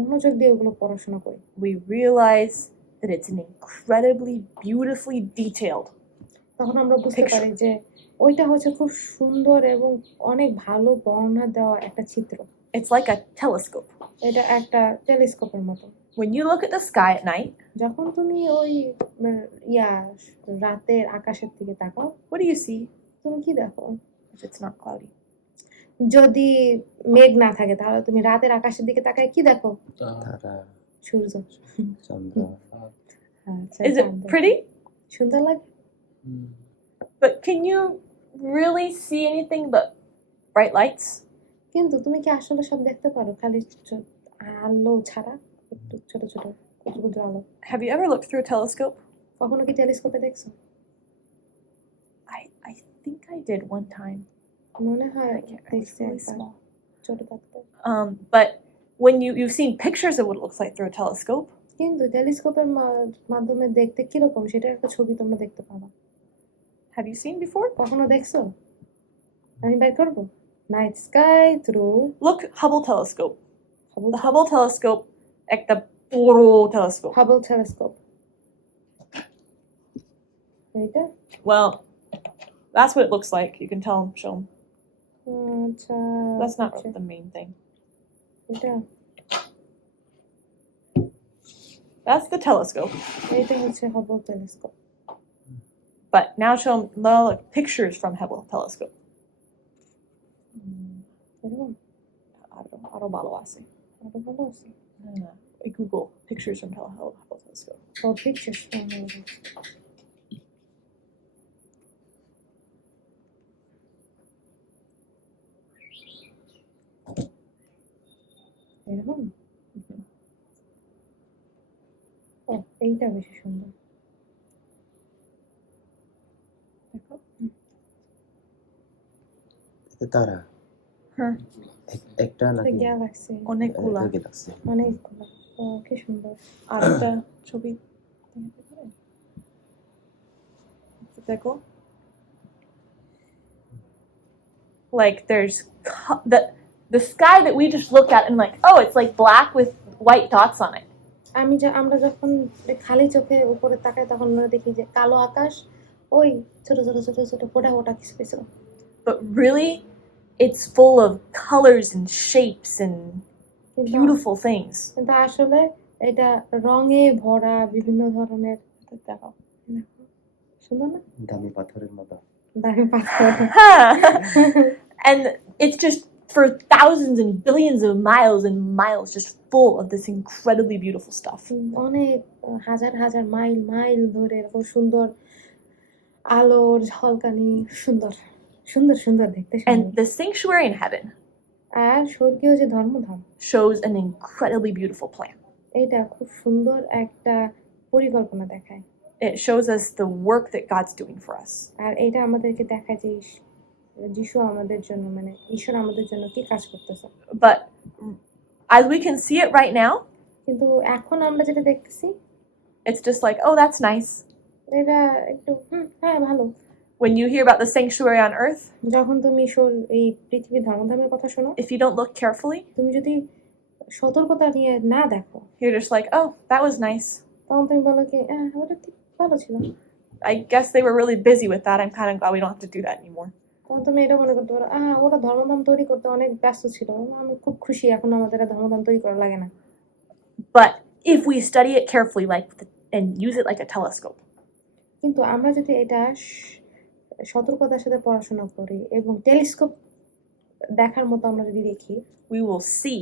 মনোযোগ দিয়ে ওগুলো পড়াশোনা করি, we realize that it's an incredibly beautifully detailed. তখন আমরা বুঝতে Picture. পারি যে ওইটা হচ্ছে খুব সুন্দর এবং অনেক ভালো বর্ণনা দেওয়া একটা চিত্র। It's like a telescope. এটা একটা টেলিস্কোপের মতো। When you look at the sky at night, যখন তুমি ওই রাতের আকাশের দিকে তাকাও, what do you see তুমি কি দেখো? if it's not cloudy? যদি মেঘ না থাকে তাহলে তুমি রাতের আকাশের দিকে তাকায় কি দেখো? তারা, সূর্য। চন্দ্র, আচ্ছা, Is it চাঁদ দেখো। pretty? সুন্দর লাগে। But can you really see anything but bright lights? কিন্তু তুমি কি আসলে সব দেখতে পারো খালি আলো ছাড়া? একটু ছোট ছোট কুচু কুচু আলো। Have you ever looked through a telescope? কখনো কি টেলিস্কোপে দেখছো? I think I did one time. মনে হয় I was দেখছি really একবার small. ছোট থাকতে। But when you've seen pictures of what it looks like through a telescope, কিন্তু টেলিস্কোপের মাধ্যমে দেখতে কিরকম সেটার একটা ছবি তোমরা দেখতে পাবা। have you seen before? কখনো দেখছো? আমি বের করবো। Night sky through Look, Hubble telescope. The Hubble telescope, like the boro telescope. Hubble telescope. এইটা? Well, that's what it looks like. You can tell them, show them. আচ্ছা, That's not আচ্ছা, the main thing. এটা That's the telescope. এইটা হচ্ছে Hubble telescope. But now show them look, pictures from Hubble telescope. এরকম Aro balo asi. আরো ভালো আছে। Google pictures from Hubble telescope. ও পিকচার্স। এরকম? ও এইটা বেশি সুন্দর। দেখো তারা হ্যাঁ। একটা নাকি গ্যালাক্সি অনেকগুলা। গ্যালাক্সি? অনেকগুলো। ও কি সুন্দর। আরেকটা ছবি দেখো। Like there's the sky that we just look at and like, oh, it's like black with white dots on it. আমরা যখন খালি চোখে উপরে তাকাই তখন আমরা দেখি যে কালো আকাশ, ওই ছোট ছোট ছোট ছোট ফোটা ফোটা কিছু কিছু। But really, it's full of colors and shapes and beautiful things. কিন্তু আসলে এটা রঙে ভরা বিভিন্ন ধরনের। দেখো সুন্দর না? দামি পাথরের মতো। দামি পাথর। And it's just for thousands and billions of miles and miles, just full of this incredibly beautiful stuff. অনেক হাজার হাজার মাইল মাইল ধরে এরকম সুন্দর আলোর ঝলকানি, সুন্দর সুন্দর সুন্দর দেখতে সুন্দর। And the sanctuary in heaven আর স্বর্গীয় যে ধর্মধাম shows an incredibly beautiful plan. এইটা খুব সুন্দর একটা পরিকল্পনা দেখায়। It shows us the work that God's doing for us. আর এটা আমাদেরকে দেখায় যে যিশু আমাদের জন্য মানে ঈশ্বর আমাদের জন্য কি কাজ করতেছে। But as we can see it right now, কিন্তু এখন আমরা যেটা দেখতেছি it's just like, oh, that's nice. এটা একটু হ্যাঁ ভালো। When you hear about the sanctuary on earth, যখন তুমি এই পৃথিবীর ধর্মধামের কথা শোনো, if you don't look carefully, তুমি যদি সতর্কতা নিয়ে না দেখো, you're just like, oh, that was nice. তখন তুমি বলো কি ওটা ঠিক ভালো ছিল। I guess they were really busy with that. I'm kind of glad we don't have to do that anymore. তখন তুমি এটা মনে করতে পারো ওরা ধর্মধাম তৈরি করতে অনেক ব্যস্ত ছিল, আমি খুব খুশি এখন আমাদের আর ধর্মধাম তৈরি করা লাগে না। But if we study it carefully, and use it like a telescope, কিন্তু আমরা যদি এটা সতর্কতার সাথে পড়াশোনা করি এবং টেলিস্কোপ দেখার মতো আমরা যদি দেখি, we will see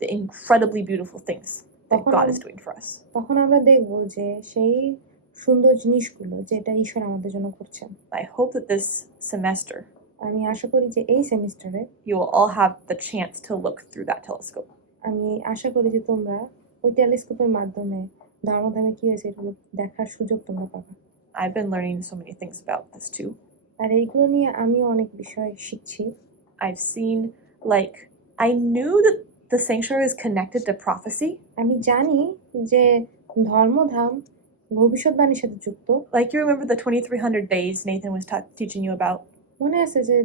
the incredibly beautiful things that God is doing for us. তখন আমরা দেখব যে সেই সুন্দর জিনিসগুলো যেটা ঈশ্বর আমাদের জন্য করছেন। I hope that this semester আমি আশা করি যে এই সেমিস্টারে you will all have the chance to look through that telescope. আমি আশা করি যে তোমরা ওই টেলিস্কোপের মাধ্যমে ধর্মধামে কি হয়েছে এগুলো দেখার সুযোগ তোমরা পাবে। I've been learning so many things about this too. আর এইগুলো নিয়ে আমিও অনেক বিষয় শিখছি। I've seen, I knew that the sanctuary is connected to prophecy. আমি জানি যে ধর্মধাম ভবিষ্যৎবাণীর সাথে যুক্ত। Like, you remember the 2300 days Nathan was teaching you about? মনে আছে যে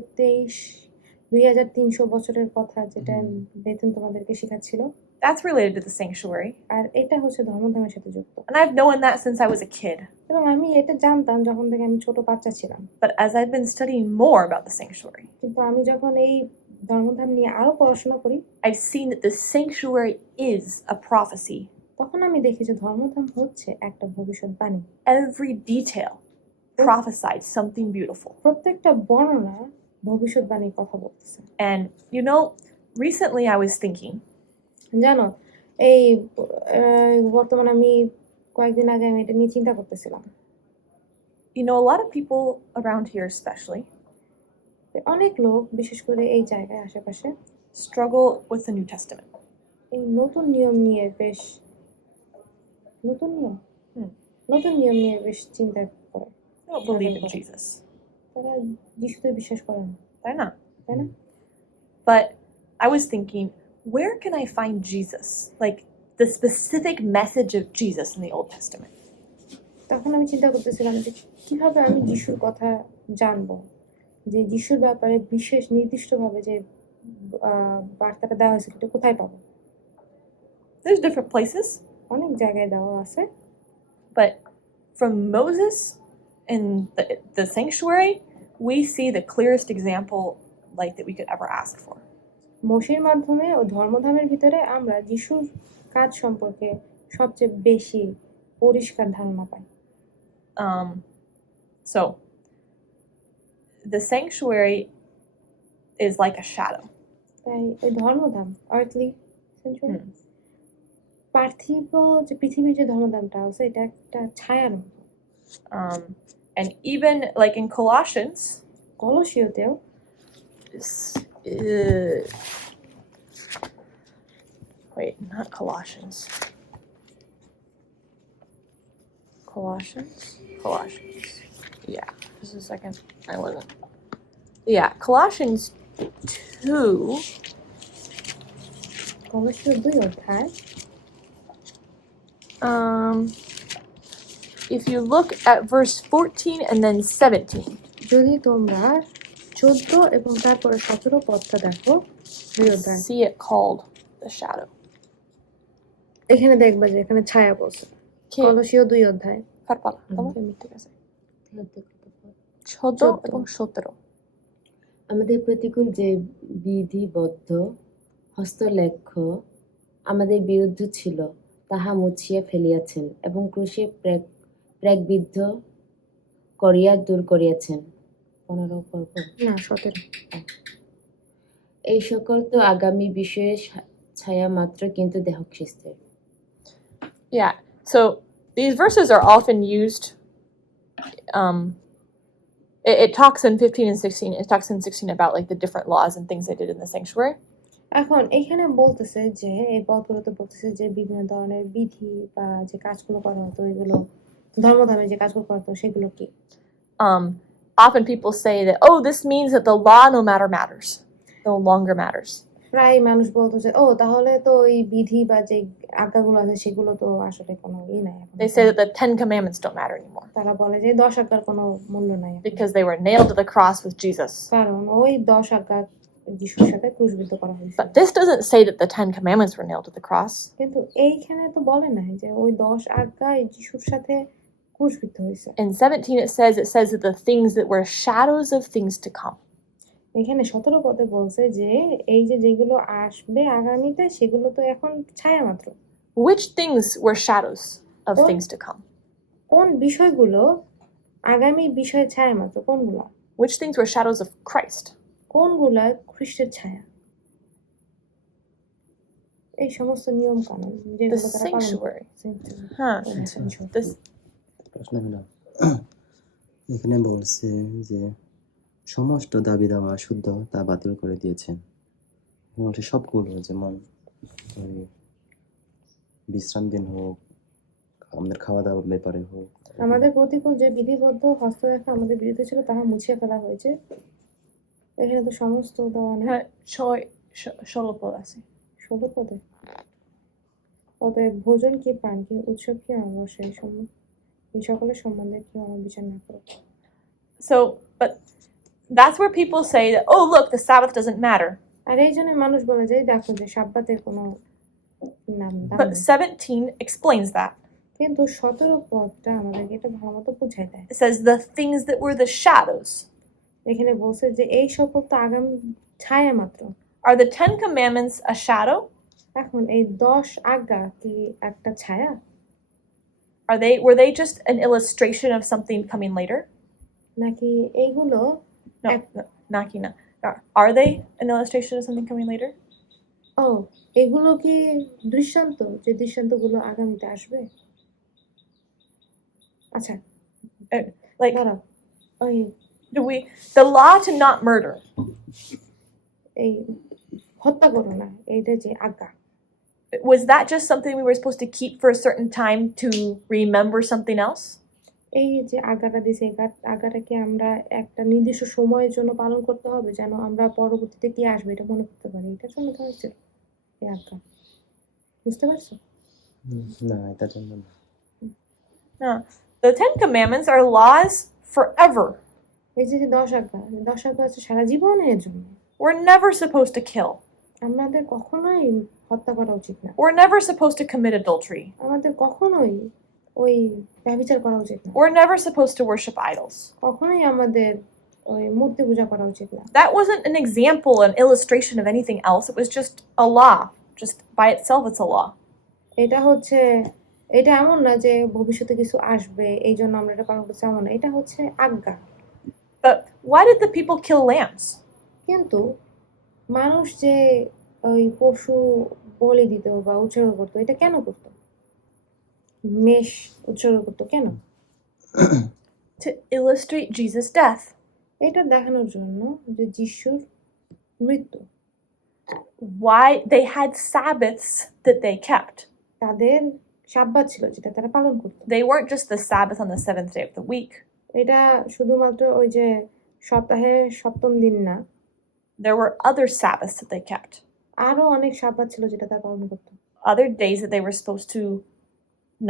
2300 বছরের কথা যেটা বেতন তোমাদেরকে শেখাচ্ছিল? That's related to the sanctuary. আর এটা হচ্ছে ধর্মধামের সাথে যুক্ত। And I've known that since I was a kid. এবং আমি এটা জানতাম যখন থেকে আমি ছোট বাচ্চা ছিলাম। But as I've been studying more about the sanctuary, কিন্তু আমি যখন এই ধর্মধাম নিয়ে আরো পড়াশোনা করি, I've seen that the sanctuary is a prophecy. তখন আমি দেখি যে ধর্মধাম হচ্ছে একটা ভবিষ্যৎবাণী। Every detail prophesied something beautiful. প্রত্যেকটা বর্ণনা ভবিষ্যৎবাণীর কথা বলতেছে। And recently I was thinking, জানো এই বর্তমানে আমি কয়েকদিন আগে আমি এটা নিয়ে চিন্তা করতেছিলাম। a lot of people around here especially অনেক লোক বিশেষ করে এই জায়গায় আশেপাশে struggle with the New Testament. এই নতুন নিয়ম নিয়ে বেশ চিন্তা করে। They don't believe in Jesus. তারা যিশুতে বিশ্বাস করে না, তাই না? But I was thinking, where can I find Jesus? Like the specific message of Jesus in the Old Testament. তখন আমি চিন্তা করতেছিলাম যে কিভাবে আমি যিশুর কথা জানবো, যে যিশুর ব্যাপারে বিশেষ নির্দিষ্টভাবে যে বার্তাটা দেওয়া হয়েছে সেটা কোথায় পাবো। There's different places. অনেক জায়গায় দেওয়া আছে। But from Moses in the sanctuary, we see the clearest example that we could ever ask for. মোশের মাধ্যমে ও ধর্মধামের ভিতরে আমরা যিশুর কাজ সম্পর্কে সবচেয়ে বেশি পরিষ্কার ধারণা পাই। So the sanctuary is like a shadow. তাই ওই ধর্মধাম আর্থলি সেঞ্চুরি পার্থিব যে পৃথিবীর যে ধর্মধামটা আছে এটা একটা ছায়ার মতো। And even in Colossians, কলসীয়তেও wait, not Colossians. Colossians. Yeah, just a second. I wasn't. Yeah, Colossians 2. কলসীয় 2 অধ্যায়। If you look at verse 14 and then 17. যদি তোমরা 14 এবং তারপরে 17 পদটা দেখো, 2 অধ্যায়, See it called the shadow. এখানে দেখবা যে এখানে ছায়া বলছে। কলসীয় 2 অধ্যায়। আমাদের প্রতিকূল যে বিধিবদ্ধ হস্তলেখ আমাদের বিরুদ্ধে ছিল তাহা মুছিয়া ফেলিয়াছেন এবং ক্রুশে প্রেকবিদ্ধ করিয়া দূর করিয়াছেন। 15 পর্ব না 17। এই সকল তো আগামী বিষয়ের ছায়া মাত্র, কিন্তু দেহ খ্রিস্টের। Yeah, so these verses are often used. It talks in 15 and 16. It talks in 16 about the different laws and things they did in the sanctuary. এখন এখানে বলতেছে যে এই পদগুলোতে বলতেছে যে বিভিন্ন ধরনের বিধি বা যে কাজগুলো করা হতো এগুলো ধর্মে যে কাজগুলো করা হতো সেগুলো কি? Often people say that, oh, this means that the law no longer matters. প্রায় মানুষ বলতো যে ও তাহলে তো এই বিধি বা যে আজ্ঞাগুলো আছে সেগুলো তো আসলে কোনো নাই এখন। They say that the 10 Commandments don't matter anymore তারা বলে যে 10 আজ্ঞার কোনো মূল্য নাই এখন। because they were nailed to the cross with Jesus. কারণ ওই 10 আজ্ঞা যিশুর সাথে ক্রুশবিদ্ধ করা হয়েছে। But this doesn't say that the 10 Commandments were nailed to the cross. কিন্তু এইখানে তো বলে নাই যে ওই 10 আজ্ঞা যিশুর সাথে ক্রুশবিদ্ধ হয়েছে। In 17 it says that the things that were shadows of things to come. এখানে 17 পদে বলছে যে এই যে যেগুলো আসবে আগামীতে সেগুলো তো এখন ছায়া মাত্র। Which things were shadows of Oh. things to come? কোন বিষয়গুলো আগামী বিষয়ের ছায়া মাত্র? কোনগুলা? Which things were shadows of Christ? কোনগুলা খ্রিস্টের ছায়া? এই সমস্ত নিয়ম কানুন The যেগুলো তারা পালন করে। sanctuary. Huh. This প্রশ্ন হলো এখানে বলছে যে সমস্ত দাবি দাওয়া শুদ্ধ তা বাতিল করে দিয়েছেন। এখানে বলছে সবগুলো, যেমন ওই বিশ্রাম দিন হোক, আমাদের খাওয়া দাওয়ার ব্যাপারে হোক, আমাদের প্রতিকূল যে বিধিবদ্ধ হস্তরেখা আমাদের বিরুদ্ধে ছিল তাহা মুছিয়ে ফেলা হয়েছে। এখানে তো সমস্ত দেওয়া নেই। solo আছে। 16 পদে অতএব ভোজন কি পান কি উৎসব কি অমাবস্যা এই সকলের সম্বন্ধে কি আমার বিচার না করো। So, but that's where people say that, oh, look, the Sabbath doesn't matter. আর এই জন্য মানুষ বলে যে দেখো যে সাব্বাতের কোনো দাম But নেই। 17 explains that. কিন্তু 17 পদটা আমাদেরকে এটা ভালো মতো বুঝাই দেয়। It says the things that were the shadows. এখানে বলছে যে এই সকল তো আগামী ছায়া মাত্র। Are the 10 Commandments a shadow? এখন এই 10 আজ্ঞা কি একটা ছায়া? Were they just an illustration of something coming later? নাকি এইগুলো No, Nakina. Are they an illustration of something coming later? ও এগুলো কি দৃষ্টান্ত যে দৃষ্টান্তগুলো আগামীতে আসবে? আচ্ছা Like, দাঁড়াও ওই the law to not murder, এই হত্যা করো না এইটা যে আজ্ঞা was that just something we were supposed to keep for a certain time to remember something else? এই যে আজ্ঞাটা দিছে এই আজ্ঞাটা কি আমরা একটা নির্দিষ্ট সময়ের জন্য পালন করতে হবে যেন আমরা পরবর্তীতে কি আসবে এটা মনে করতে পারি? এটার জন্য তো হচ্ছে এই আজ্ঞা। বুঝতে পারছো? না এটার জন্য না। No. The 10 Commandments are laws forever. এই যে 10 আজ্ঞা 10 আজ্ঞা হচ্ছে সারা জীবনের জন্য। We're never supposed to kill. আমাদের কখনোই হত্যা করা উচিত না। We're never supposed to commit adultery. আমাদের কখনোই ওই ব্যভিচার করা উচিত না। We're never supposed to worship idols. কখনোই আমাদের ওই মূর্তি পূজা করা উচিত না। That wasn't an example, an illustration of anything else. It was just a law. Just by itself, it's a law. এটা হচ্ছে এটা এমন না যে ভবিষ্যতে কিছু আসবে এই জন্য আমরা এটা পালন করছি এমন না। এটা হচ্ছে আজ্ঞা। But why did the people kill lambs? কিন্তু মানুষ যে ওই পশু বলি দিত বা উৎসর্গ করতো এটা কেন করতো? মেষ উৎসর্গ করতো কেন? To illustrate Jesus' death. এটা দেখানোর জন্য যে যিশুর মৃত্যু। Why they had Sabbaths that they kept. তাদের সাব্বাত ছিল যেটা তারা পালন করতো। They weren't just the Sabbath on the 7th day of the week. এটা শুধুমাত্র ওই যে সপ্তাহের সপ্তম দিন না, There were other Sabbaths that they kept. আরো অনেক সাব্বাত ছিল যেটা তারা পালন করতো। Other days that they were supposed to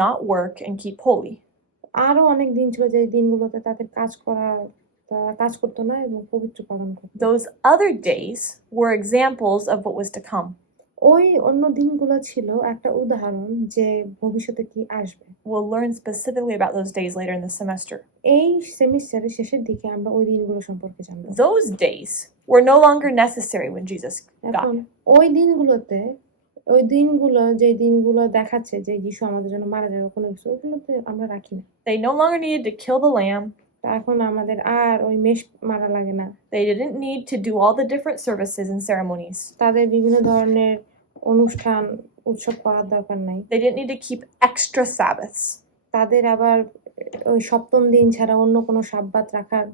not work and keep holy. আরো অনেক দিন ছিল যে দিনগুলোতে তাদের তারা কাজ করতো না এবং পবিত্র পালন করতো। Those other days were examples of what was to come. ওই অন্য দিনগুলো ছিল একটা উদাহরণ যে ভবিষ্যতে কি আসবে। We'll learn specifically about those days later in the semester. এই সেমিস্টারের শেষের দিকে আমরা ওই দিনগুলো সম্পর্কে জানবো। Those days were no longer necessary when Jesus এখন died. ওই দিনগুলো যে দিনগুলো দেখাচ্ছে যে যিশু আমাদের জন্য মারা যাবে কোনো কিছু ওইগুলোতে আমরা রাখি না। They no longer needed to kill the lamb. এখন আমাদের আর ওই মেষ মারা লাগে না। They didn't need to do all the different services and ceremonies. তাদের বিভিন্ন ধরনের অনুষ্ঠান উৎসব করার দরকার নাই। They didn't need to keep extra Sabbaths. তাদের আবার ওই সপ্তম দিন ছাড়া অন্য কোনো সাব্বাত রাখার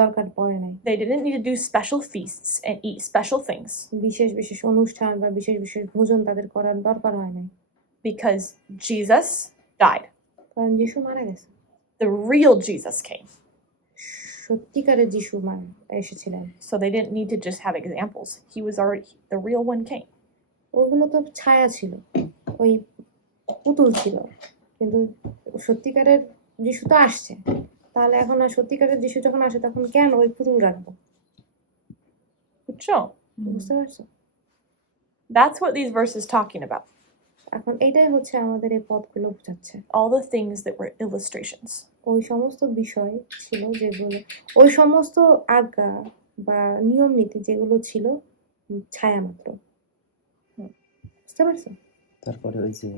দরকার পড়ে নাই। They didn't need to do special feasts and eat special things বিশেষ বিশেষ অনুষ্ঠান বা বিশেষ বিশেষ ভোজন তাদের করার দরকার হয় নাই, because Jesus died. কারণ যিশু মারা গেছে। The real Jesus came. সত্যিকারের যিশু এসেছিলেন। So they didn't need to just have examples. He was already, the real one came. ওগুলো তো ছায়া ছিল, ওই পুতুল ছিল, কিন্তু সত্যিকারের যিশু তো আসছে। তাহলে এখন আর সত্যিকারের যিশু যখন আসে তখন কেন ওই পুতুল রাখবো? বুঝছো? বুঝতে পারছো? That's what these verses talking about. এখন এইটাই হচ্ছে আমাদের এই পদগুলো বোঝাচ্ছে। All the things that were illustrations. ওই সমস্ত বিষয় ছিল যেগুলো, ওই সমস্ত আজ্ঞা বা নিয়ম নীতি যেগুলো ছিল ছায়া মাত্র। বুঝতে পারছো? তারপরে ওই যে